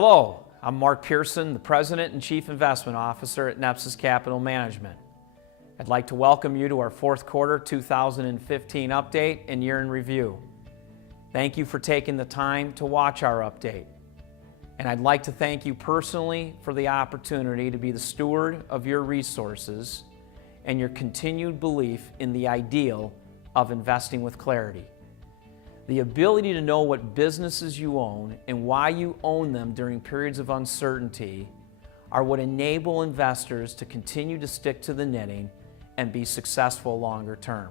Hello, I'm Mark Pearson, the President and Chief Investment Officer at Nepsis Capital Management. I'd like to welcome you to our fourth quarter 2015 update and year in review. Thank you for taking the time to watch our update. And I'd like to thank you personally for the opportunity to be the steward of your resources and your continued belief in the ideal of investing with clarity. The ability to know what businesses you own and why you own them during periods of uncertainty are what enable investors to continue to stick to the knitting and be successful longer term.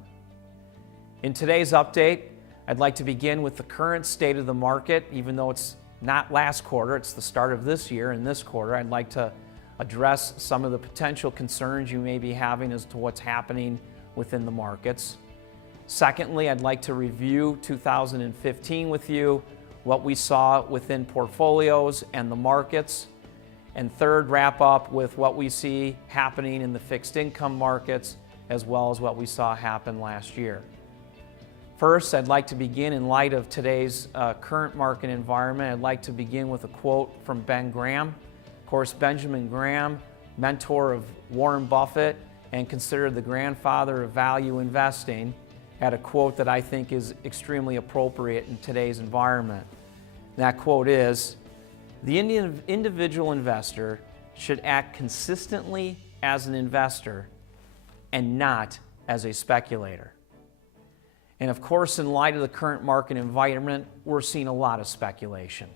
In today's update, I'd like to begin with the current state of the market. Even though it's not last quarter, it's the start of this year and this quarter, I'd like to address some of the potential concerns you may be having as to what's happening within the markets. Secondly, I'd like to review 2015 with you, what we saw within portfolios and the markets. And third, wrap up with what we see happening in the fixed income markets, as well as what we saw happen last year. First, I'd like to begin in light of today's current market environment. I'd like to begin with a quote from Ben Graham. Of course, Benjamin Graham, mentor of Warren Buffett and considered the grandfather of value investing, had a quote that I think is extremely appropriate in today's environment. That quote is, "The individual investor should act consistently as an investor and not as a speculator." And of course, in light of the current market environment, we're seeing a lot of speculation.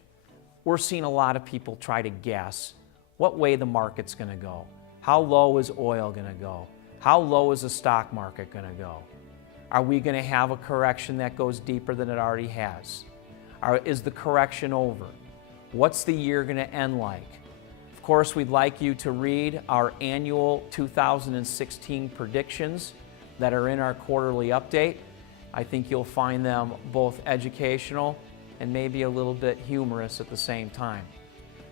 We're seeing a lot of people try to guess what way the market's going to go. How low is oil going to go? How low is the stock market going to go? Are we going to have a correction that goes deeper than it already has? Is the correction over? What's the year going to end like? Of course, we'd like you to read our annual 2016 predictions that are in our quarterly update. I think you'll find them both educational and maybe a little bit humorous at the same time.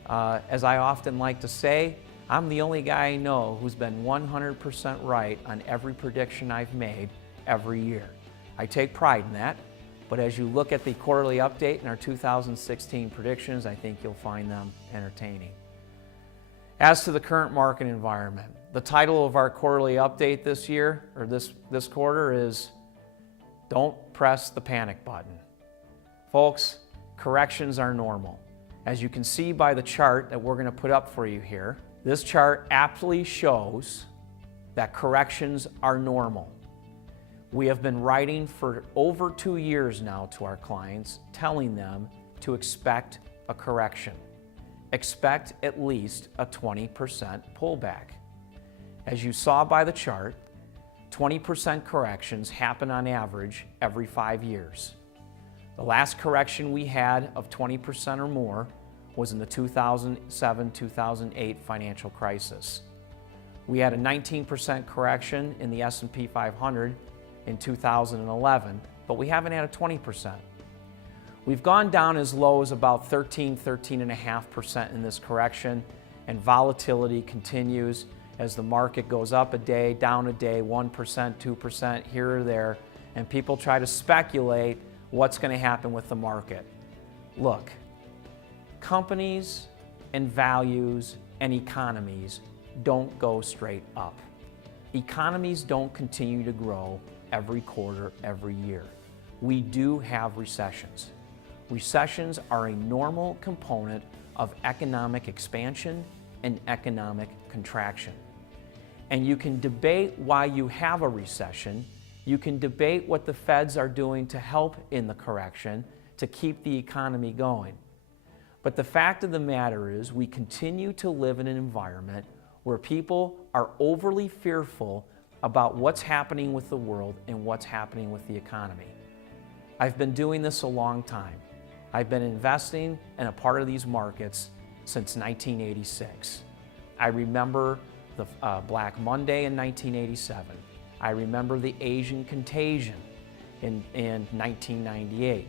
As I often like to say, I'm the only guy I know who's been 100% right on every prediction I've made every year. I take pride in that, but as you look at the quarterly update and our 2016 predictions, I think you'll find them entertaining. As to the current market environment, the title of our quarterly update this year, or this quarter, is "Don't Press the Panic Button." Folks, corrections are normal. As you can see by the chart that we're going to put up for you here, this chart aptly shows that corrections are normal. We have been writing for over 2 years now to our clients, telling them to expect a correction. Expect at least a 20% pullback. As you saw by the chart, 20% corrections happen on average every 5 years. The last correction we had of 20% or more was in the 2007-2008 financial crisis. We had a 19% correction in the S&P 500 in 2011, but we haven't had a 20%. We've gone down as low as about 13.5% in this correction, and volatility continues as the market goes up a day, down a day, 1%, 2%, here or there, and people try to speculate what's going to happen with the market. Look, companies and values and economies don't go straight up. Economies don't continue to grow every quarter, every year. We do have recessions. Recessions are a normal component of economic expansion and economic contraction. And you can debate why you have a recession. You can debate what the Feds are doing to help in the correction to keep the economy going. But the fact of the matter is, we continue to live in an environment where people are overly fearful about what's happening with the world and what's happening with the economy. I've been doing this a long time. I've been investing and a part of these markets since 1986. I remember the Black Monday in 1987. I remember the Asian contagion in 1998.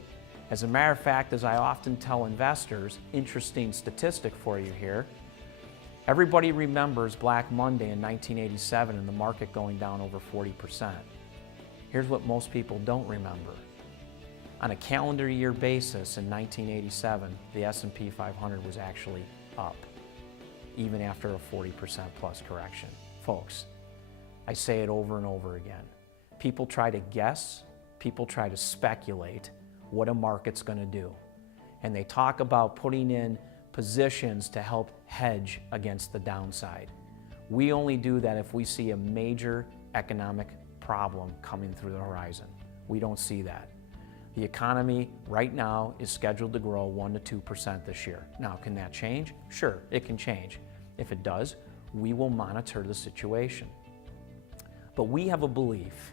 As a matter of fact, as I often tell investors, interesting statistic for you here, everybody remembers Black Monday in 1987 and the market going down over 40%. Here's what most people don't remember. On a calendar year basis in 1987, the S&P 500 was actually up, even after a 40% plus correction. Folks, I say it over and over again. People try to guess, people try to speculate what a market's going to do. And they talk about putting in positions to help hedge against the downside. We only do that if we see a major economic problem coming through the horizon. We don't see that. The economy right now is scheduled to grow 1% to 2% this year. Now, can that change? Sure, it can change. If it does, we will monitor the situation. But we have a belief,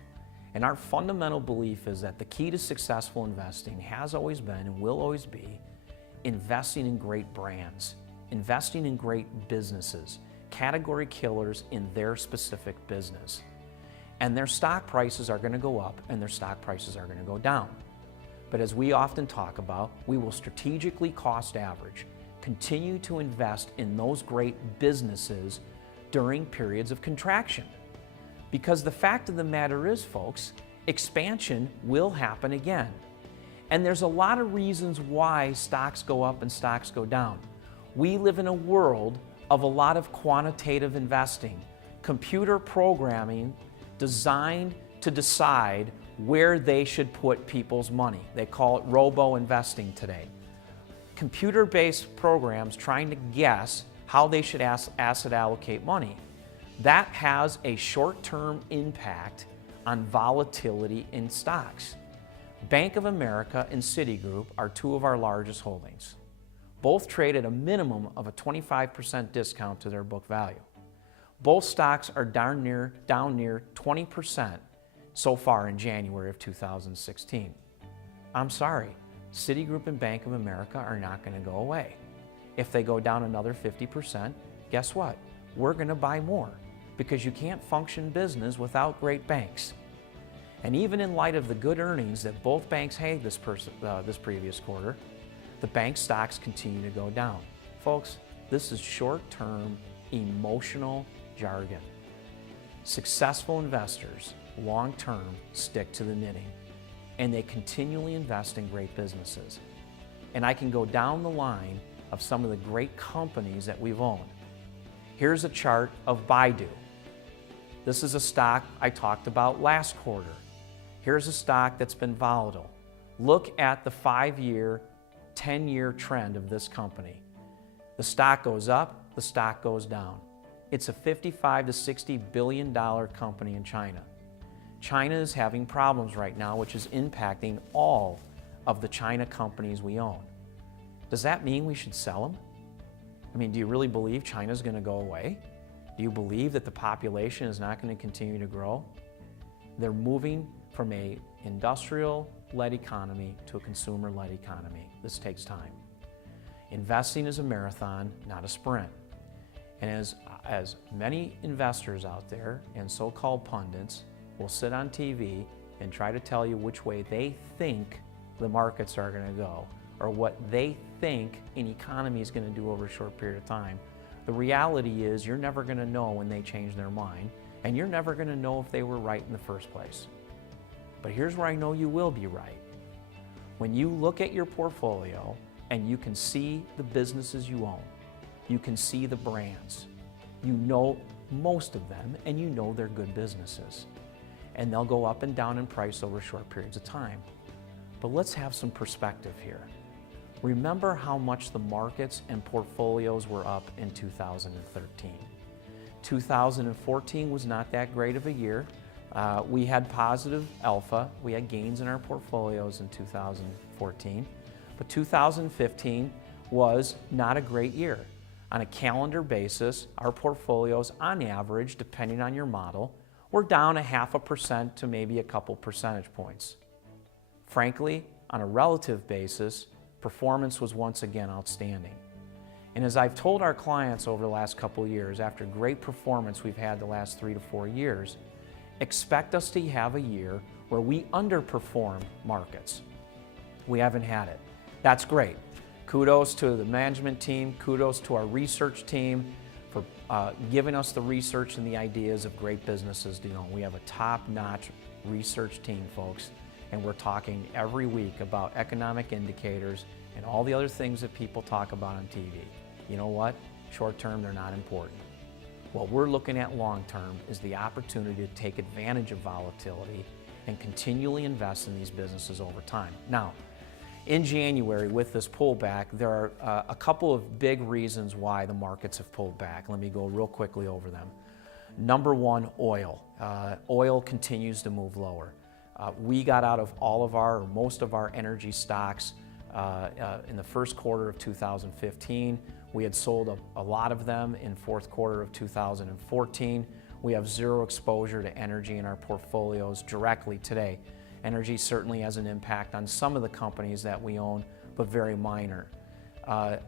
and our fundamental belief is that the key to successful investing has always been and will always be investing in great brands, investing in great businesses, category killers in their specific business. And their stock prices are going to go up and their stock prices are going to go down. But as we often talk about, we will strategically cost average, continue to invest in those great businesses during periods of contraction. Because the fact of the matter is, folks, expansion will happen again. And there's a lot of reasons why stocks go up and stocks go down. We live in a world of a lot of quantitative investing, computer programming designed to decide where they should put people's money. They call it robo-investing today. Computer-based programs trying to guess how they should asset allocate money. That has a short-term impact on volatility in stocks. Bank of America and Citigroup are two of our largest holdings. Both trade at a minimum of a 25% discount to their book value. Both stocks are down near 20% so far in January of 2016. I'm sorry, Citigroup and Bank of America are not going to go away. If they go down another 50%, guess what? We're going to buy more because you can't function business without great banks. And even in light of the good earnings that both banks had this previous quarter, the bank stocks continue to go down. Folks, this is short-term, emotional jargon. Successful investors, long-term, stick to the knitting, and they continually invest in great businesses. And I can go down the line of some of the great companies that we've owned. Here's a chart of Baidu. This is a stock I talked about last quarter. Here's a stock that's been volatile. Look at the 5-year, 10-year trend of this company. The stock goes up, the stock goes down. It's a $55 to $60 billion company in China. China is having problems right now, which is impacting all of the China companies we own. Does that mean we should sell them? I mean, do you really believe China's going to go away? Do you believe that the population is not going to continue to grow? They're moving from an industrial-led economy to a consumer-led economy. This takes time. Investing is a marathon, not a sprint. And as many investors out there and so-called pundits will sit on TV and try to tell you which way they think the markets are going to go or what they think an economy is going to do over a short period of time, the reality is you're never going to know when they change their mind, and you're never going to know if they were right in the first place. But here's where I know you will be right. When you look at your portfolio and you can see the businesses you own, you can see the brands, you know most of them, and you know they're good businesses. And they'll go up and down in price over short periods of time. But let's have some perspective here. Remember how much the markets and portfolios were up in 2013. 2014 was not that great of a year. We had positive alpha. We had gains in our portfolios in 2014. But 2015 was not a great year. On a calendar basis, our portfolios, on average, depending on your model, were down 0.5% to maybe a couple percentage points. Frankly, on a relative basis, performance was once again outstanding. And as I've told our clients over the last couple of years, after great performance we've had the last 3 to 4 years, expect us to have a year where we underperform markets. We haven't had it. That's great. Kudos to the management team, kudos to our research team for giving us the research and the ideas of great businesses to own. We have a top-notch research team, folks, and we're talking every week about economic indicators and all the other things that people talk about on TV. You know what? Short term, they're not important. What we're looking at long term is the opportunity to take advantage of volatility and continually invest in these businesses over time. Now, in January, with this pullback, there are a couple of big reasons why the markets have pulled back. Let me go real quickly over them. Number one, oil. Oil continues to move lower. We got out of all of our, or most of our energy stocks in the first quarter of 2015. We had sold a lot of them in fourth quarter of 2014. We have zero exposure to energy in our portfolios directly today. Energy certainly has an impact on some of the companies that we own, but very minor.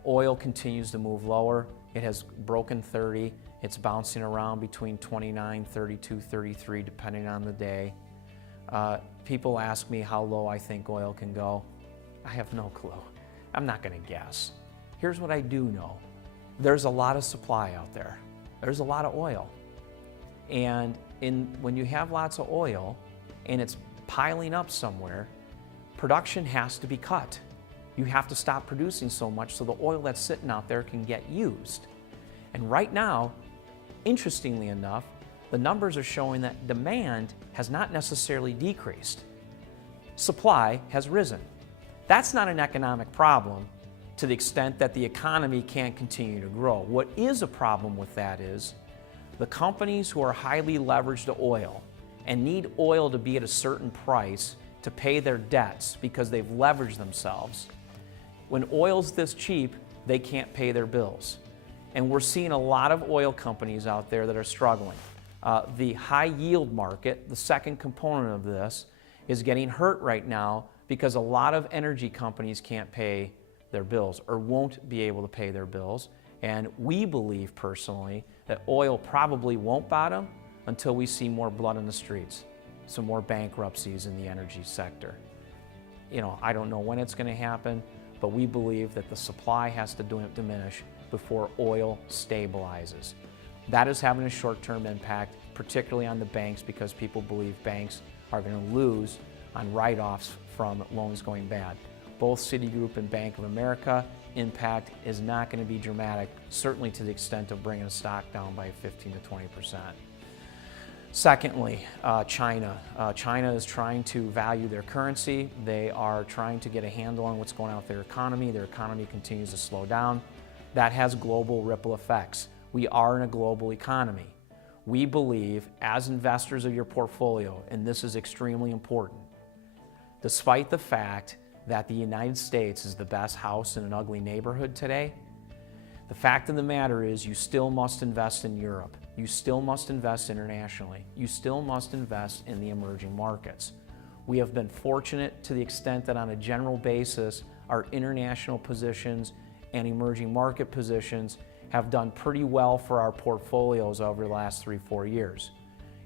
Oil continues to move lower. It has broken 30. It's bouncing around between 29, 32, 33, depending on the day. People ask me how low I think oil can go. I have no clue. I'm not going to guess. Here's what I do know. There's a lot of supply out there. There's a lot of oil. And when you have lots of oil and it's piling up somewhere, production has to be cut. You have to stop producing so much so the oil that's sitting out there can get used. And right now, interestingly enough, the numbers are showing that demand has not necessarily decreased. Supply has risen. That's not an economic problem to the extent that the economy can't continue to grow. What is a problem with that is the companies who are highly leveraged to oil and need oil to be at a certain price to pay their debts because they've leveraged themselves. When oil's this cheap, they can't pay their bills. And we're seeing a lot of oil companies out there that are struggling. The high yield market, the second component of this, is getting hurt right now because a lot of energy companies can't pay their bills or won't be able to pay their bills. And we believe personally that oil probably won't bottom until we see more blood in the streets, some more bankruptcies in the energy sector. You know, I don't know when it's going to happen, but we believe that the supply has to diminish before oil stabilizes. That is having a short-term impact, particularly on the banks, because people believe banks are going to lose on write-offs from loans going bad. Both Citigroup and Bank of America, impact is not going to be dramatic, certainly to the extent of bringing a stock down by 15 to 20%. Secondly, China. China is trying to value their currency. They are trying to get a handle on what's going on with their economy. Their economy continues to slow down. That has global ripple effects. We are in a global economy. We believe, as investors of your portfolio, and this is extremely important, despite the fact that the United States is the best house in an ugly neighborhood today, the fact of the matter is you still must invest in Europe. You still must invest internationally. You still must invest in the emerging markets. We have been fortunate to the extent that on a general basis, our international positions and emerging market positions have done pretty well for our portfolios over the last 3-4 years.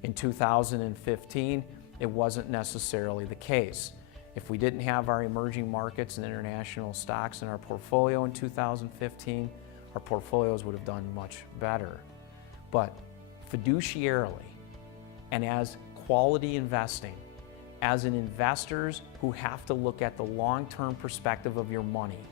In 2015, it wasn't necessarily the case. If we didn't have our emerging markets and international stocks in our portfolio in 2015, our portfolios would have done much better. But fiduciarily, and as quality investing, as in investors who have to look at the long-term perspective of your money,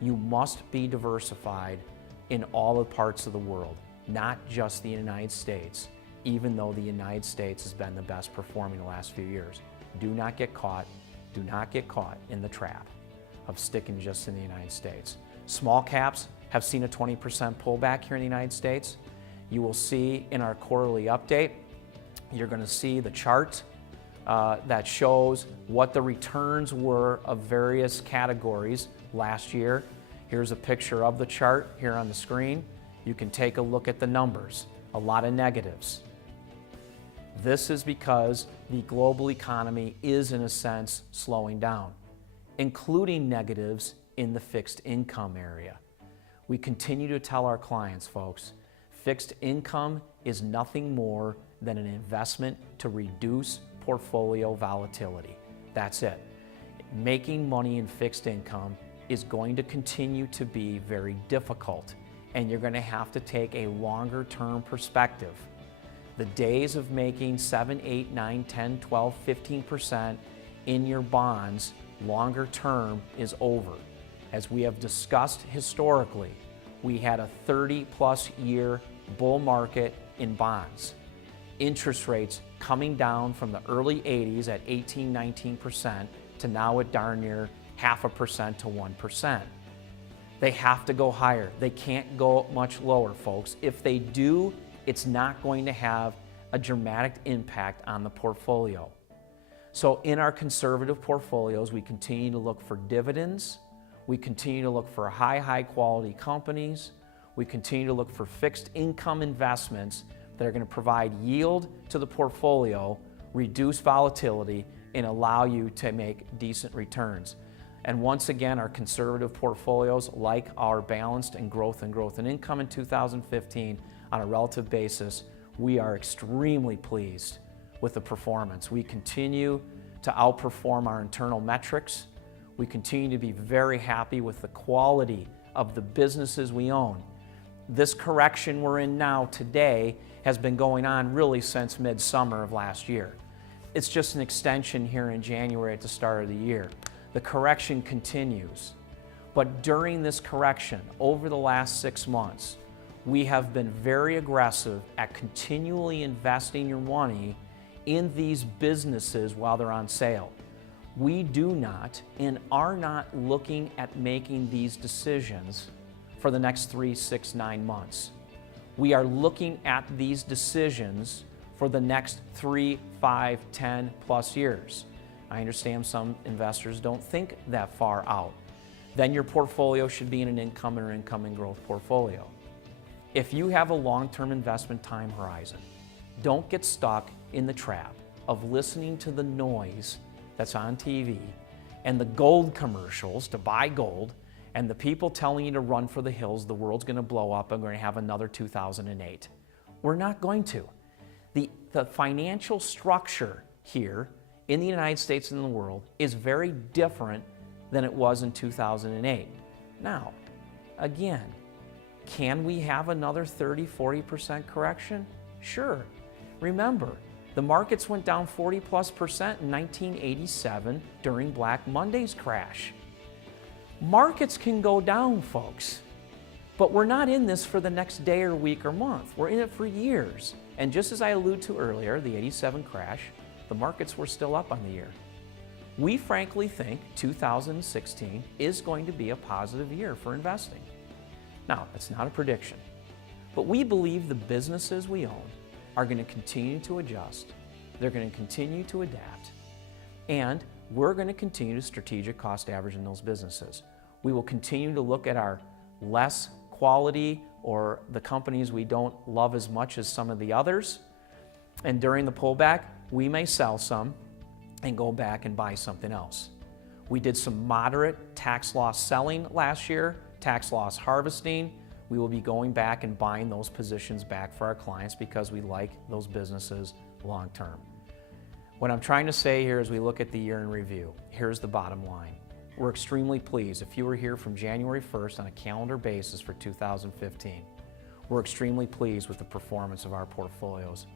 you must be diversified in all the parts of the world, not just the United States, even though the United States has been the best performing the last few years. Do not get caught in the trap of sticking just in the United States. Small caps have seen a 20% pullback here in the United States. You will see in our quarterly update, you're going to see the chart that shows what the returns were of various categories last year. Here's a picture of the chart here on the screen. You can take a look at the numbers, a lot of negatives. This is because the global economy is, in a sense, slowing down, including negatives in the fixed income area. We continue to tell our clients, folks, fixed income is nothing more than an investment to reduce portfolio volatility. That's it. Making money in fixed income is going to continue to be very difficult, and you're going to have to take a longer-term perspective. The days of making 7, 8, 9, 10, 12, 15% in your bonds longer term is over. As we have discussed historically, we had a 30-plus year bull market in bonds. Interest rates coming down from the early 80s at 18, 19% to now at darn near 0.5% to 1%. They have to go higher. They can't go much lower, folks. If they do, it's not going to have a dramatic impact on the portfolio. So in our conservative portfolios, we continue to look for dividends. We continue to look for high quality companies. We continue to look for fixed income investments that are going to provide yield to the portfolio, reduce volatility, and allow you to make decent returns. And once again, our conservative portfolios, like our balanced and growth and income in 2015 on a relative basis, we are extremely pleased with the performance. We continue to outperform our internal metrics. We continue to be very happy with the quality of the businesses we own. This correction we're in now today has been going on really since midsummer of last year. It's just an extension here in January at the start of the year. The correction continues. But during this correction, over the last 6 months, we have been very aggressive at continually investing your money in these businesses while they're on sale. We do not and are not looking at making these decisions for the next 3, 6, 9 months. We are looking at these decisions for the next 3, 5, 10 plus years. I understand some investors don't think that far out. Then your portfolio should be in an income or income and growth portfolio. If you have a long-term investment time horizon, don't get stuck in the trap of listening to the noise that's on TV and the gold commercials to buy gold and the people telling you to run for the hills, the world's going to blow up and we're going to have another 2008. We're not going to. The financial structure here in the United States and in the world is very different than it was in 2008. Now, again, can we have another 30, 40% correction? Sure. Remember, the markets went down 40+% in 1987 during Black Monday's crash. Markets can go down, folks, but we're not in this for the next day or week or month. We're in it for years. And just as I alluded to earlier, the 87 crash, the markets were still up on the year. We frankly think 2016 is going to be a positive year for investing. Now, it's not a prediction, but we believe the businesses we own are going to continue to adjust, they're going to continue to adapt, and we're going to continue to strategic cost average in those businesses. We will continue to look at our less quality or the companies we don't love as much as some of the others, and during the pullback, we may sell some and go back and buy something else. We did some moderate tax loss selling last year, tax loss harvesting. We will be going back and buying those positions back for our clients because we like those businesses long term. What I'm trying to say here as we look at the year in review, here's the bottom line. We're extremely pleased. If you were here from January 1st on a calendar basis for 2015, we're extremely pleased with the performance of our portfolios.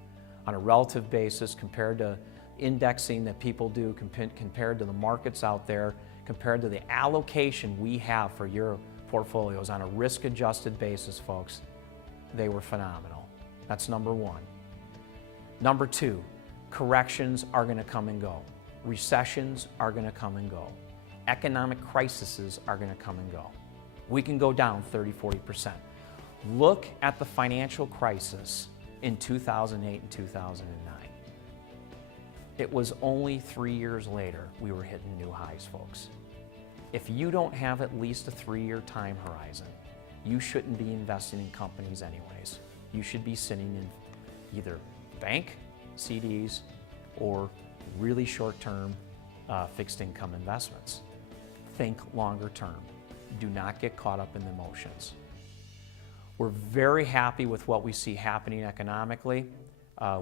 On a relative basis, compared to indexing that people do, compared to the markets out there, compared to the allocation we have for your portfolios on a risk-adjusted basis, folks, they were phenomenal. That's number one. Number two, corrections are going to come and go. Recessions are going to come and go. Economic crises are going to come and go. We can go down 30, 40%. Look at the financial crisis in 2008 and 2009. It was only 3 years later we were hitting new highs, folks. If you don't have at least a 3-year time horizon, you shouldn't be investing in companies anyways. You should be sitting in either bank, CDs, or really short-term fixed income investments. Think longer term. Do not get caught up in the emotions. We're very happy with what we see happening economically.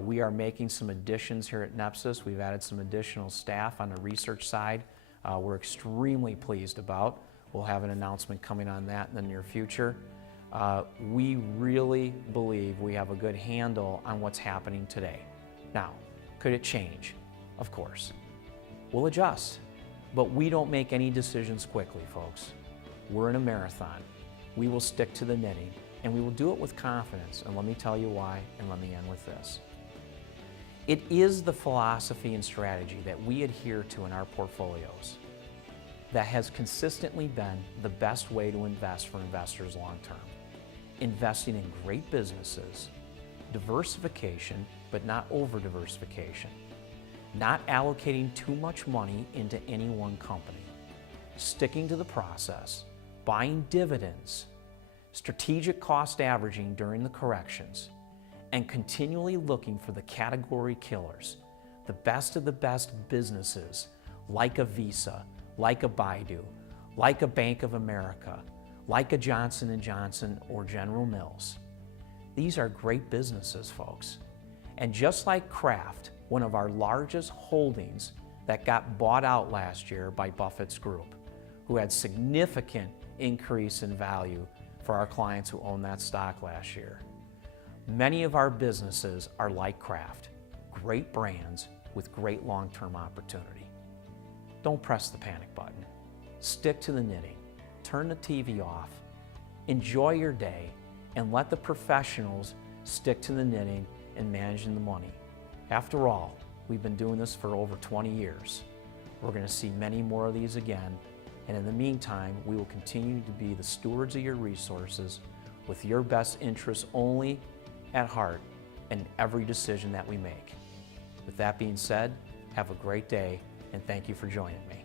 We are making some additions here at Nepsis. We've added some additional staff on the research side. We're extremely pleased about. We'll have an announcement coming on that in the near future. We really believe we have a good handle on what's happening today. Now, could it change? Of course. We'll adjust, but we don't make any decisions quickly, folks. We're in a marathon. We will stick to the knitting, and we will do it with confidence, and let me tell you why, and let me end with this. It is the philosophy and strategy that we adhere to in our portfolios that has consistently been the best way to invest for investors long term. Investing in great businesses, diversification, but not over-diversification, not allocating too much money into any one company, sticking to the process, buying dividends, strategic cost averaging during the corrections, and continually looking for the category killers, the best of the best businesses like a Visa, like a Baidu, like a Bank of America, like a Johnson & Johnson or General Mills. These are great businesses, folks. And just like Kraft, one of our largest holdings that got bought out last year by Buffett's group, who had significant increase in value for our clients who owned that stock last year. Many of our businesses are like Kraft, great brands with great long-term opportunity. Don't press the panic button. Stick to the knitting. Turn the TV off. Enjoy your day and let the professionals stick to the knitting and managing the money. After all, we've been doing this for over 20 years. We're going to see many more of these again, and in the meantime, we will continue to be the stewards of your resources with your best interests only at heart in every decision that we make. With that being said, have a great day, and thank you for joining me.